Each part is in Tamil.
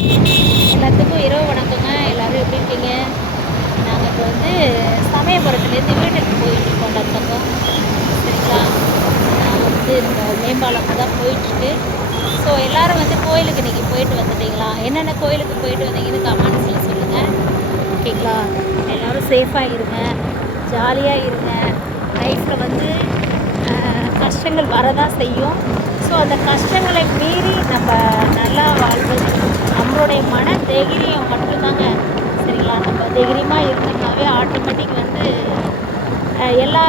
எல்லாத்துக்கும் இரவு வணக்கங்க. எல்லோரும் எப்படி இருக்கீங்க? நாங்கள் இப்போ வந்து சமயபுரத்துலேருந்து வீட்டுக்கு போயிட்டுருக்கோம் அந்த பக்கம். சரிங்களா? நான் வந்து இப்போ மேம்பாலமாக தான் போயிட்டுருக்கு. ஸோ எல்லோரும் வந்து கோயிலுக்கு இன்றைக்கி போயிட்டு வந்துட்டீங்களா? என்னென்ன கோயிலுக்கு போயிட்டு வந்தீங்கன்னு கமெண்ட்ஸில் சொல்லுங்கள். ஓகேங்களா? எல்லோரும் சேஃபாக இருங்க, ஜாலியாக இருங்க. லைஃப்பில் வந்து கஷ்டங்கள் வரதான் செய்யும். ஸோ அந்த கஷ்டங்களை மீறி நம்ம நல்லா வாழ்வது நம்மளுடைய மன தைரியம் மட்டும்தாங்க. சரிங்களா? நம்ம தைரியமாக இருந்தோம்னாவே ஆட்டோமேட்டிக் வந்து எல்லா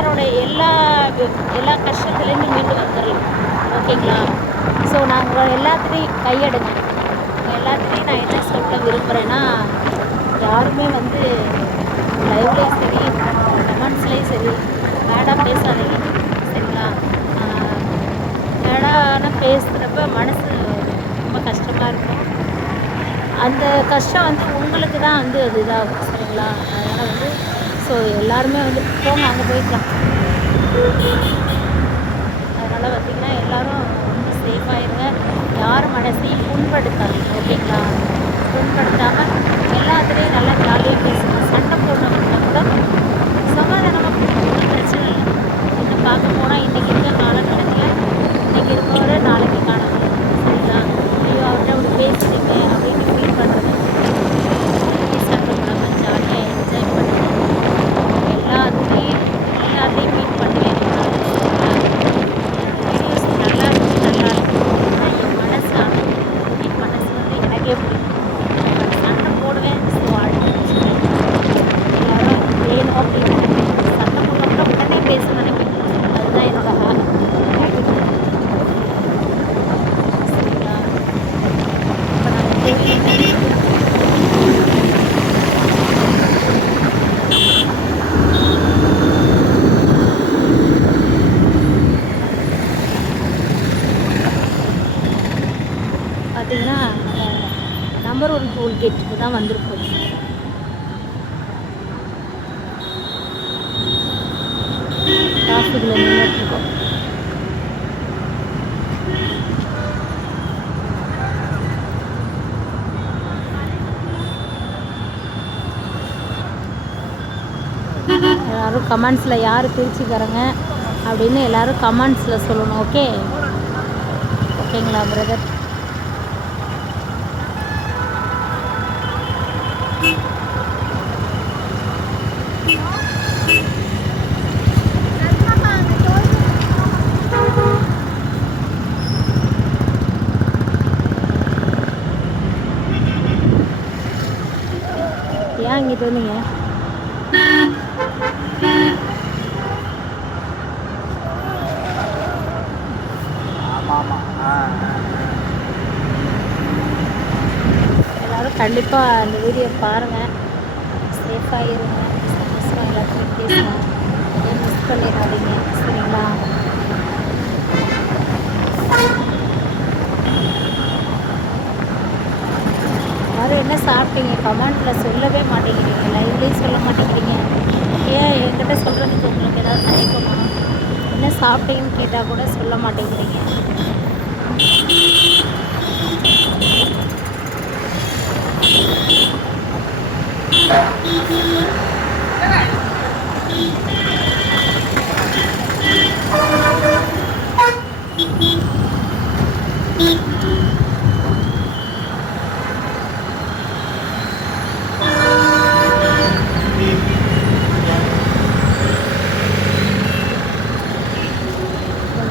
கஷ்டத்துலேருந்து மீண்டு வந்துடலாம். ஓகேங்களா? ஸோ நாங்கள் எல்லாத்துலேயும் கையெடுங்க. எல்லாத்துலேயும் நான் என்ன சொல்ல விரும்புகிறேன்னா, யாருமே வந்து லைவ்லேயும் சரி கமெண்ட்ஸ்லேயும் சரி பேடாக பேசாதீங்க. சரிங்களா? பேடான பேசுகிறப்ப மனசு ரொம்ப கஷ்டமாக இருக்கும். அந்த கஷ்டம் வந்து உங்களுக்கு தான் வந்து அது இதாகும். சரிங்களா? அதனால் வந்து ஸோ எல்லாருமே வந்து போங்க, அங்கே போய்க்கலாம். அதனால் பார்த்திங்கன்னா எல்லோரும் ரொம்ப சேஃபாக இருங்க. யார் மனசையும் புண்படுத்தாதீங்க. ஓகேங்களா? புண்படுத்தாமல் எல்லாத்துலேயும் நல்லா ஜாலியாக பேசுங்க. சண்டை போடணும்னா கூட சமாதானமாக ஒன்றும் பிரச்சனை இல்லை. இன்னும் பார்க்க போனால் இன்றைக்கி இருக்க காலகட்டத்தில் இன்றைக்கி இருக்கவரை நாளைக்கு காணாமல். சரிங்களா? ஐயோ அவர்கிட்ட அப்படி பேசுகிறீங்க அப்படின்னு ஃபீல் பண்ணுறது. சண்டை போடாமல் ஜாலியாக என்ஜாய் பண்ணுங்கள். எல்லாத்தையும் மீட் பண்ணுவேன். வீடியோஸ் நல்லா இருக்கு. ஆனால் என் மனசு என் மனசு வந்து எனக்கே பிடிக்கும். சண்டை போடுவேன். ஸோ அடுத்து எல்லோரும் வேணும் அப்படின்னு சண்டை போட்டோம்னா உடனே பேச நினைப்பேன். அதுதான் என்னோட ஹேபிட். சரிங்களா? இப்போ நாங்கள் பார்த்தீங்கன்னா நம்பர் 1 டோல்கேட்டுக்கு தான் வந்திருக்கோம். டிராஃபிக்கில் நின்றுட்டுருக்கோம். எல்லோரும் கமெண்ட்ஸில் யார் பிரிச்சுக்கிறங்க அப்படின்னு எல்லோரும் கமெண்ட்ஸில் சொல்லணும். ஓகேங்களா பிரதர்? ஏன் இங்கிட்டு வந்தீங்க? எல்லோரும் கண்டிப்பாக அந்த வீடியோ பாருங்கள். சேஃபாக இருங்க. சந்தோஷமாக எல்லாத்தையும் பேசுங்க. எதையும் மிஸ் பண்ணிடாதீங்க. சரிங்களா? யாரும் என்ன சாப்பிட்டீங்க கமெண்ட்டில் சொல்லவே மாட்டேங்கிறீங்க. லைவ்லேயும் சொல்ல மாட்டேங்கிறீங்க. ஏன் என்கிட்ட சொல்கிறதுக்கு உங்களுக்கு ஏதாவது தயக்கமா? என்ன சாப்பிட்டீங்கன்னு கேட்டால் கூட சொல்ல மாட்டேங்கிறீங்க.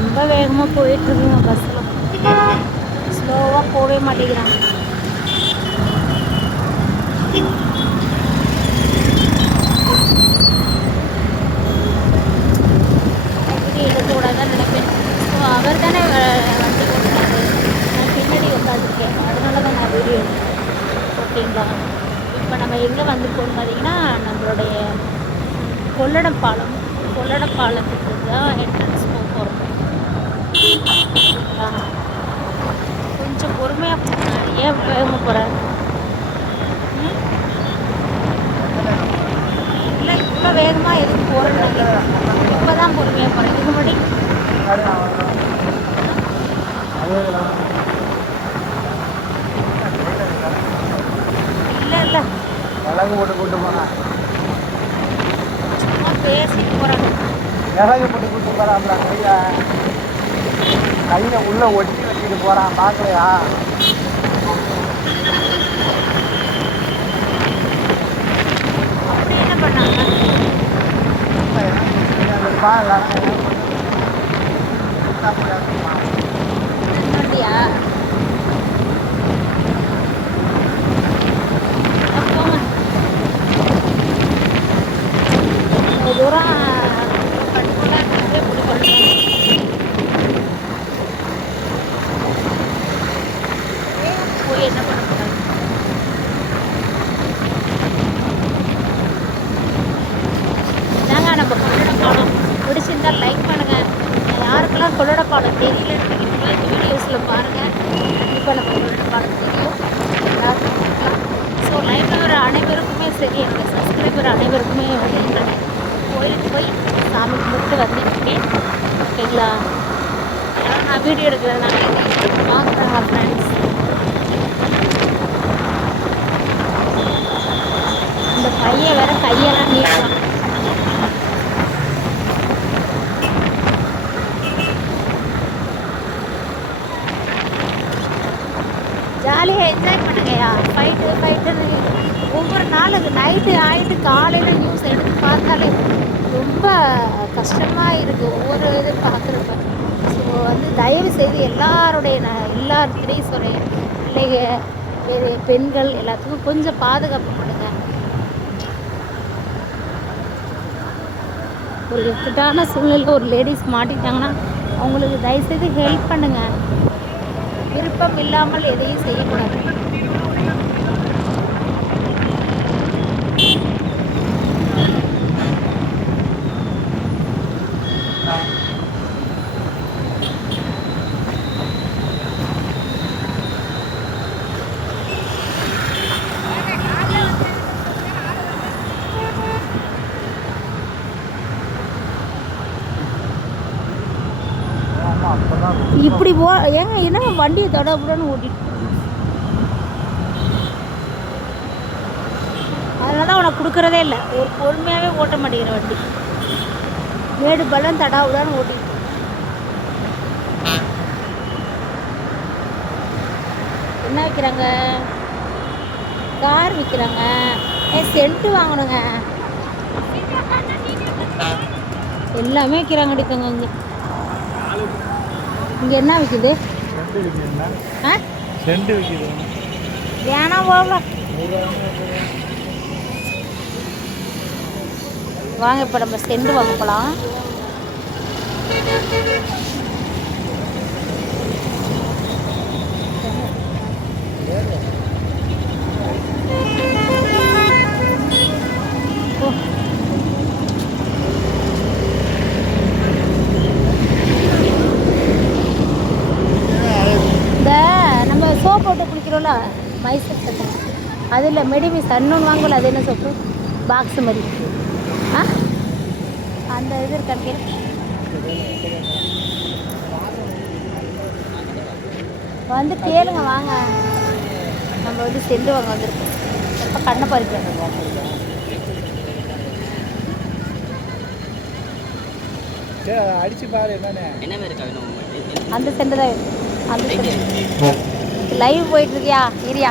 ரொம்ப வேகமாக போயிட்டுருக்குங்க. பஸ்ஸில் ஸ்லோவாக போகவே மாட்டேங்கிறாங்க. வீடியோ எடுக்கக்கூடாதுன்னு நினைப்பேன். ஸோ அவர் தானே வண்டி ஓட்டுறாரு, நான் பின்னாடி உட்காந்துருக்கேன். அதனால தான் நான் வீடியோ எடுக்கிறேன். ஓகேங்களா? இப்போ நம்ம எங்கே வந்திருக்கோம்னு பார்த்தீங்கன்னா நம்மளுடைய கொள்ளடம் பாலத்துக்கு தான் என்ட்ரன்ஸ் போக போகிறோம். கொஞ்சம் பொறுமையாக போங்க. ஏன் வேகமாக போகிறேன்? இல்லை இவ்வளோ வேகமாக எதுக்கு போகிறேன்னு நினைக்கிறேன். இப்போ தான் பொறுமையாக போகிறேன். இதுக்கு முன்னாடி விலங்கு போட்டு கூட்டு போனேன். பேசிட்டு போகிறாங்க. விலங்கு போட்டு கூட்டு போகிறான்ல, கையை உள்ளே ஒட்டி வச்சுட்டு போகிறான், பார்க்கலையா? அப்படி என்ன பண்ணாங்க? நண்டியா? போங்க தூரம் கட்டுக்குள்ள இப்படி பண்ணுறாங்க. போய் என்ன பண்ண போகிறாங்க? இதாங்க நம்ம கொள்ளட பாலம். பிடிச்சிருந்தால் லைக் பண்ணுங்கள். யாருக்கெல்லாம் கொள்ளட பாலம் தெரியலன்னு நினைக்கிறீங்களோ இந்த வீடியோஸில் பாருங்கள். கண்டிப்பாக நம்ம கொள்ளட பாலம் தெரியும் எல்லாருக்கும் பார்க்கலாம். ஸோ லைவில் வர அனைவருக்குமே சரி, என்னுடைய சப்ஸ்கிரைபர் அனைவருக்குமே வந்து கோயிலுக்கு போய் சாமி கும்பிட்டு வந்துட்டுருக்கேன். ஓகேங்களா? நான் வீடியோ எடுக்கிறதுனால பார்க்குறேன் ஃப்ரெண்ட்ஸ். இந்த பையன் வேற கையெல்லாம் நீட்டலாம். ஜாலியாக என்ஜாய் பண்ணுங்கய்யா. ஃபைட்டுன்னு ஒவ்வொரு நாள் அது நைட்டு ஆகிட்டு காலையில் நியூஸ் எடுத்து பார்த்தாலே ரொம்ப கஷ்டமாக இருக்குது ஒவ்வொரு இது பார்க்குறப்ப. ஸோ வந்து தயவு செய்து எல்லாருக்கிட்டையும் சொல்கிறேன், பிள்ளைங்க பெண்கள் எல்லாத்துக்கும் கொஞ்சம் பாதுகாப்பு பண்ணுங்க. ஒரு இக்கட்டான சூழ்நிலையில் ஒரு லேடிஸ் மாட்டிட்டாங்கன்னா அவங்களுக்கு தயவுசெய்து ஹெல்ப் பண்ணுங்கள். விருப்பம் இல்லாமல் எதையும் செய்யக்கூடாது. இப்படி ஏங்க என்ன வண்டியை தடவுடன்னு ஓட்டிட்டு, அதனால உனக்கு கொடுக்குறதே இல்லை. ஒரு பொறுமையாகவே ஓட்ட மாட்டேங்கிற வண்டி, மேடு பள்ளம் தடாவுடான்னு ஓட்டிட்டு. என்ன விற்கிறாங்க? கார் விற்கிறாங்க. சென்ட்டு வாங்கணுங்க. எல்லாமே விற்கிறாங்க. அடிக்கங்க இங்கே என்ன விற்கிது? செண்டு விற்கிது. ஏன்னா போகல வாங்க. இப்போ நம்ம செண்டு வாங்க போகலாம். சோப் போட்டு குளிக்கிறோம்ல, மைசூர் சட்டை, அதில் மெடிமிஸ் அன்னொன்று வாங்கல. அது என்ன சோப்பு? பாக்ஸ் மாதிரி. அந்த இது இருக்கான்னு வந்து கேளுங்க. வாங்க, நம்ம வந்து செண்டு வாங்க வந்திருக்கோம். எப்போ கண்ணை பறிக்கிறோம். அடிச்சு பாரு என்ன அந்த செண்டு தான். அந்த செண்டு லைவ் போயிட்டு இருக்கியா? இரியா